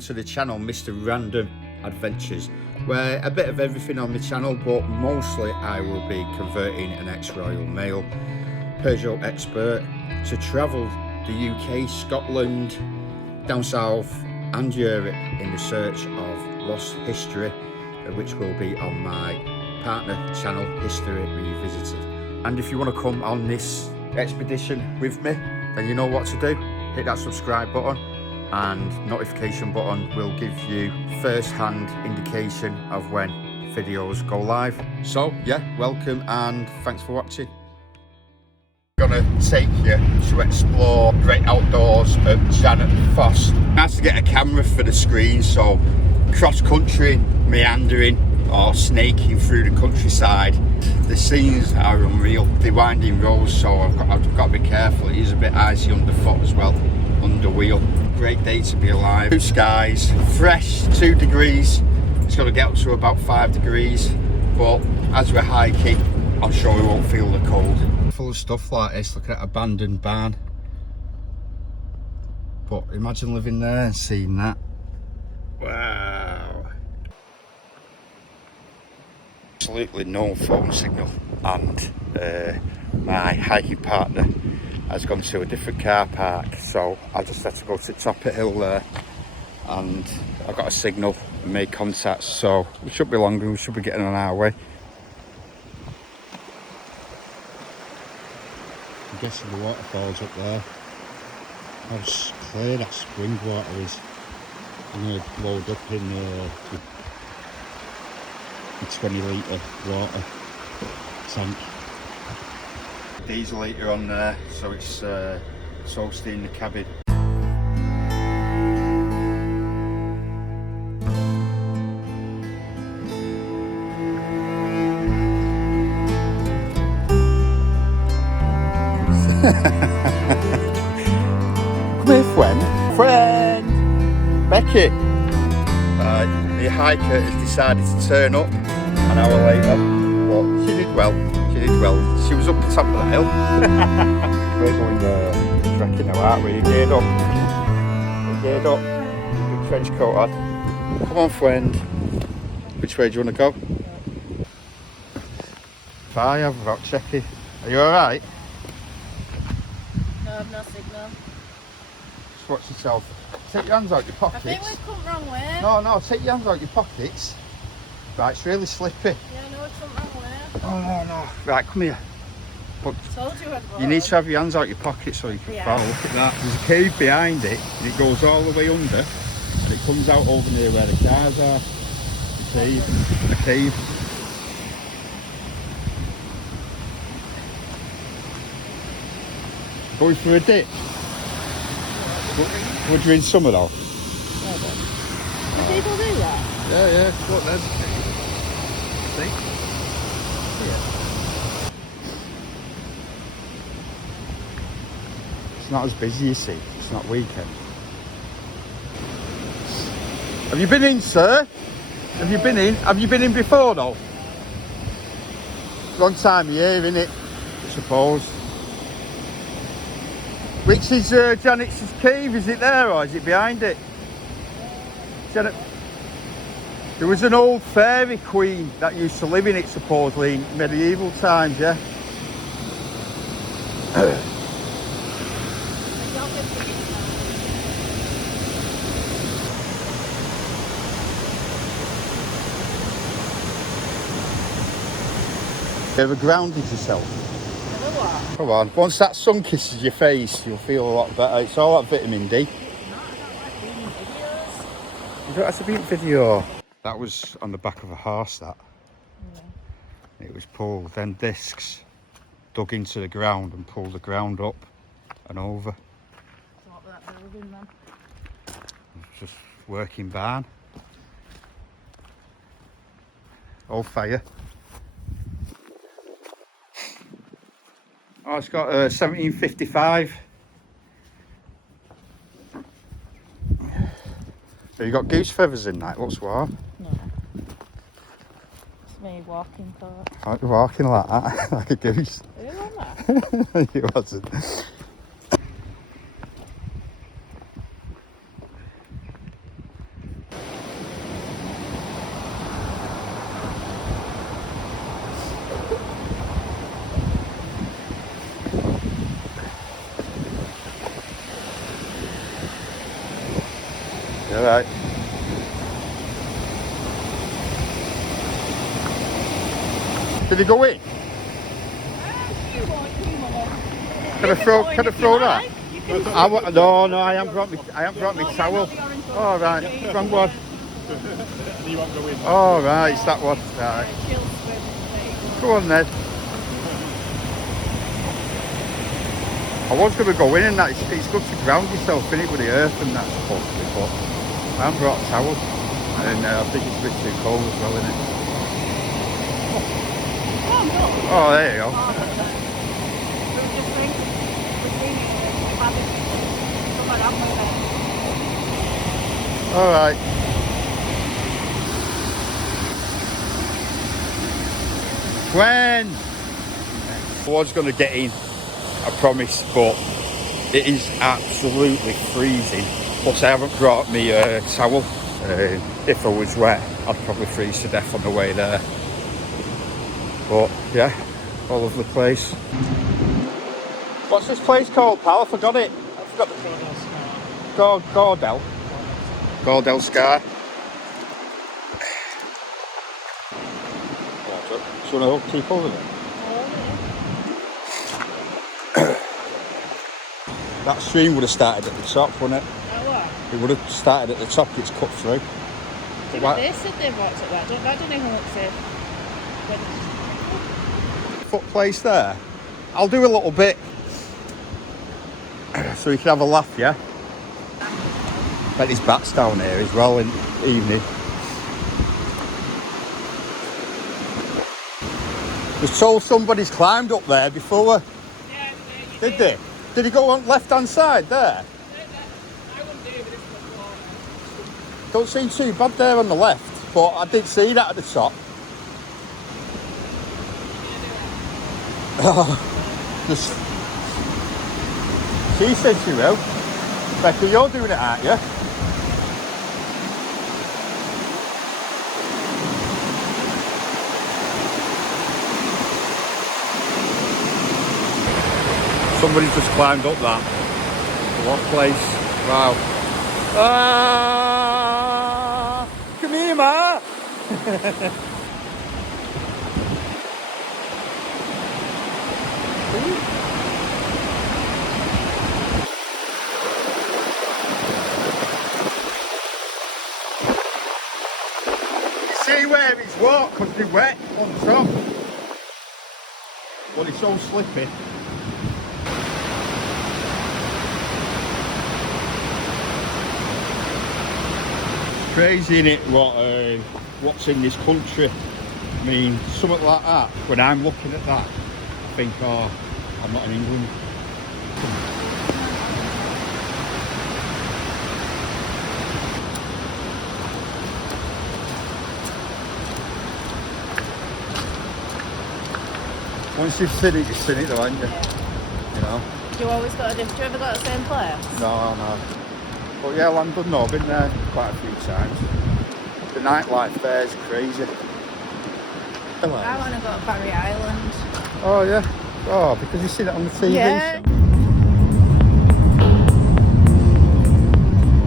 to the channel Mr. Random Adventures, where a bit of everything on the channel, but mostly I will be converting an ex-Royal Mail Peugeot expert to travel the UK, Scotland, down south and Europe in the search of lost history, which will be on my partner channel History Revisited. And if you want to come on this expedition with me, then you know what to do. Hit that subscribe button, and notification button will give you first-hand indication of when videos go live. So yeah, welcome and thanks for watching. I'm gonna take you to explore great outdoors of Janet Foss. I had to get a camera for the screen, so cross-country, meandering or snaking through the countryside. The scenes are unreal. The winding roads, so I've got to be careful. It is a bit icy underfoot as well, under wheel. Great day to be alive. Blue skies, fresh 2 degrees. It's going to get up to about 5 degrees, but as we're hiking, I'm sure we won't feel the cold. Full of stuff like this. Look at that abandoned barn. But imagine living there and seeing that. Wow. Absolutely no phone signal, and my hiking partner has gone to a different car park, so I just had to go to the top of the hill there, and I got a signal and made contact, so we should be longer, we should be getting on our way. I'm guessing the waterfalls up there. How clear that spring water is. I'm going to load up in the 20 litre water tank. Diesel heater on there, so it's toasty in the cabin. Come here, friend. Becky. The hiker has decided to turn up an hour later, but she did well. She was up the top of the hill. We're going trekking now, aren't we? You geared up. Good trench coat on. Come on, friend. Which way do you want to go? Fire without checking. Are you alright? No, I've no signal. Just watch yourself. Take your hands out your pockets. I think we've come wrong way. No, take your hands out your pockets. Right, it's really slippy. Yeah, no, we've come wrong way. Oh no. Right, come here. But Told you I'd you need to have your hands out your pockets so you can fall. Look at that. There's a cave behind it, and it goes all the way under, and it comes out over near where the cars are. A cave. Going for a dip. Would you in summer though? Do people do that? Yeah. Look, there's a cave. See? Yeah. It's not as busy, you see. It's not weekend. Have you been in, sir? Have you been in? Have you been in before though? Long time of year, innit? I suppose. Which is Janet's cave? Is it there or is it behind it? Janet. There was an old fairy queen that used to live in it supposedly in medieval times, yeah? You ever grounded yourself? Come on, once that sun kisses your face, you'll feel a lot better. It's all that vitamin D. No, I don't like being in videos. You don't have to be in video. That was on the back of a horse, that. Yeah. It was pulled, then discs dug into the ground and pulled the ground up and over. So what about that building then? It's just working barn. Old fire. Oh, it's got 1755. Have you got goose feathers in that? What's what? No. It's me walking for it. Like walking like that, like a goose. Are you on that? It wasn't. You alright? Did he go in? Can I throw that? No, I haven't brought me towel. All right, wrong one. You won't go in. All right, it's that one. Right. Go on then. I was going to go in and that. It's good to ground yourself in it with the earth and that supposed to be, but I haven't brought a towel. And I think it's a bit too cold as well, isn't it? Oh, there you go. All right. When I was going to get in, I promise, but it is absolutely freezing. Plus, I haven't brought me a towel. If I was wet, I'd probably freeze to death on the way there. But yeah, all over the place. What's this place called, pal? I forgot it. I forgot the Gordale Scar. Do you want to keep over there? That stream would have started at the top, wouldn't it? Oh, It would have started at the top, it's cut through. they said they walked up that. I don't know how much they went. Foot place there. I'll do a little bit so you can have a laugh, yeah? Bet there's bats down here as well in the evening. I was told somebody's climbed up there before. Yeah, Did they? Did he go on left hand side there? I wouldn't do it, but it's Don't seem too bad there on the left, but I did see that at the top. Just, she said she will. Becca, you're doing it, aren't you? Somebody's just climbed up that. What place? Wow. Ah! Come here, Ma! See where he's walked because they're wet on top. But it's so slippy. Crazy, innit, what's in this country. I mean, something like that, when I'm looking at that, I think, oh, I'm not in England. Once you've seen it, you've seen it though, haven't you? Yeah. You know? Do you always go to different? Do you ever go to the same place? No. But yeah, London, no, I've been there quite a few times. The nightlife there is crazy. I want to go to Barry Island. Oh yeah? Oh, because you've seen it on the TV? Yeah.